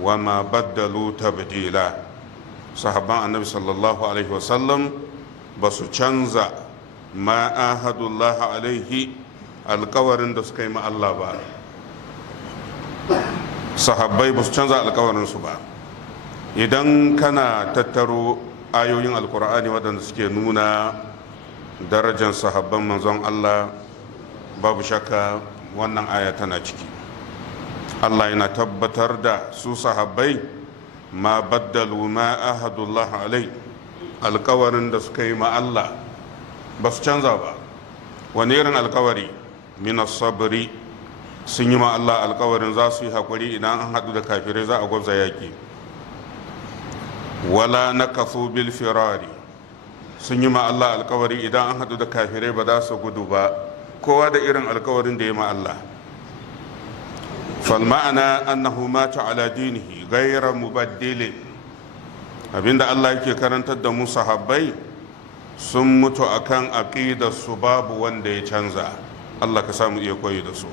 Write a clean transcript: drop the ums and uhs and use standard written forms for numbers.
wa ma baddalu tabdila. Sahabban annabi sallallahu alaihi wasallam ba su canza ma ahadullah alaihi alkawarin da suka yi ma Allah ba. Sahabbai ba su canza alkawarinsu ba. Idan kana tattaro ayoyin alkur'ani waɗanda suke nuna darajar sahabban manzon Allah, babu shakka wannan aya tana ciki. Allah yana tabbatar da su sahabbai ma baddalu ma ahadullah alai, alkawarin da suka yi ma Allah ba su canza ba. Wani irin alkawari? Minas sabri, sun yi ma Allah alkawarin za su yi haƙuri idan an haɗu da kafirai za a gwabza yaƙi. Wala nakathu bil firari, sun yi ma Allah alkawari idan an haɗu da kafirai ba za su gudu ba. Kowa da irin alkawarin da ya ma Allah. fal ma'ana annahu mata ala dinihi ghayra mubaddilin. Abinda Allah yake karantar da mu sahabbai sun mutu akan aqidar su babu wanda ya canza. Allah ka samu iya koyi da su.